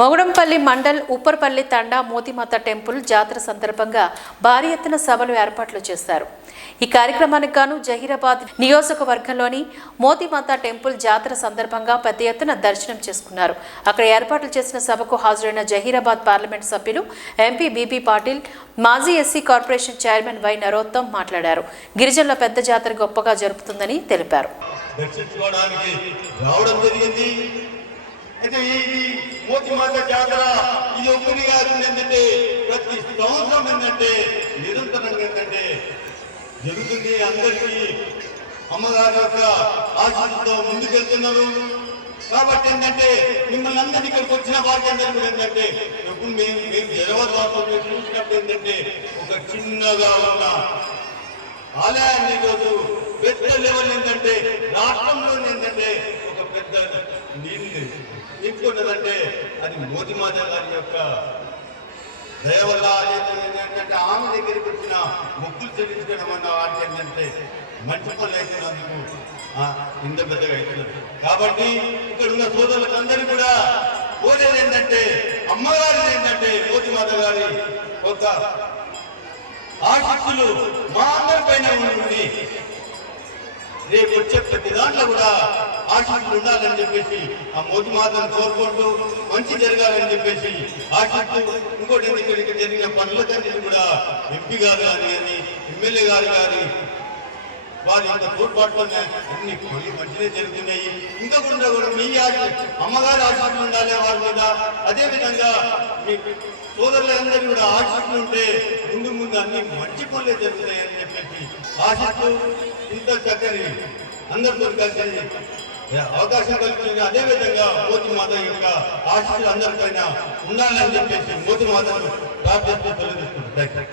మొగుడంపల్లి మండల్ ఉప్పర్పల్లి తండా Motimata temple జాతర సందర్భంగా భారీ ఎత్తున సభలు ఏర్పాట్లు చేశారు. ఈ కార్యక్రమానికి గాను జహీరాబాద్ నియోజకవర్గంలోని మోతిమాత టెంపుల్ జాతర సందర్భంగా పెద్ద ఎత్తున దర్శనం చేసుకున్నారు. అక్కడ ఏర్పాట్లు చేసిన సభకు హాజరైన జహీరాబాద్ పార్లమెంట్ సభ్యులు ఎంపీ బీబీ పాటిల్ మాజీ SC corporation chairman Y Narottam మాట్లాడారు. గిరిజనుల పెద్ద జాతర గొప్పగా జరుపుతుందని తెలిపారు. అయితే ఈ మోతిమాత జాతర ఇది ఒక్కటి కాదు ఏంటంటే ప్రతి సంవత్సరం ఏంటంటే నిరంతరంగా ఏంటంటే జరుగుతుంది అందరికీ అమ్మగారి యొక్క ఆశీస్సుతో ముందుకెళ్తున్నారు. కాబట్టి ఏంటంటే మిమ్మల్ని అందరినీ ఇక్కడికి వచ్చిన వారికి అందరికీ ఏంటంటే ఎప్పుడు మేము మేము జలవద్వాసం చూసినప్పుడు ఏంటంటే ఒక చిన్నగా ఉన్న ఆలయాన్ని ఈరోజు పెద్ద లెవెల్ ఏంటంటే రాష్ట్ర పెద్ద నీళ్ళు నింపుకున్నదంటే అది మోతిమాత గారి యొక్క దయ వల్ల ఏంటంటే ఆమె దగ్గరికి వచ్చిన మొక్కులు చెల్లించడం అన్న వాటి ఏంటంటే మంచి పనులు అయితున్నందుకు ఆ, ఇంత పెద్దగా అవుతున్నారు కాబట్టి ఇక్కడ ఉన్న సోదరులకు అందరూ కూడా కోరేది ఏంటంటే అమ్మగారి ఏంటంటే మోతిమాత గారి ఒక ఆశక్తులు మా అందరి పైన ఉంటుంది రేపు వచ్చే ప్రతి దాంట్లో కూడా ఆశిస్సులు ఉండాలని చెప్పేసి ఆ మోతి మాతను కోరుకుంటూ మంచి జరగాలని చెప్పేసి ఆశిస్తూ ఇంకోటి ఏంటి, ఇక్కడ జరిగిన పనులకన్నీ కూడా ఎంపీ గారు కానీ అని ఎమ్మెల్యే గారు కానీ వారి యొక్క తోడ్పాటులోనే అన్ని పనులు మంచిగా జరుగుతున్నాయి. ఇంకా కూడా కూడా మీ ఆశ అమ్మగారి ఆశీస్సులు ఉండాలి వారి మీద. అదే విధంగా మీ సోదరులందరూ కూడా ఆశీస్సులు ఉంటే ముందు ముందు అన్ని మంచి పనులే జరుగుతాయని చెప్పేసి ఆశిస్తూ ఇంత చక్కని అందరితో కలిసి అవకాశం కల్పించింది అదే విధంగా మోతి మాత యొక్క ఆశీస్సులు అందరిపైన ఉండాలని చెప్పేసి మోతి మాతను ప్రార్థిస్తూ తొలగిస్తుంది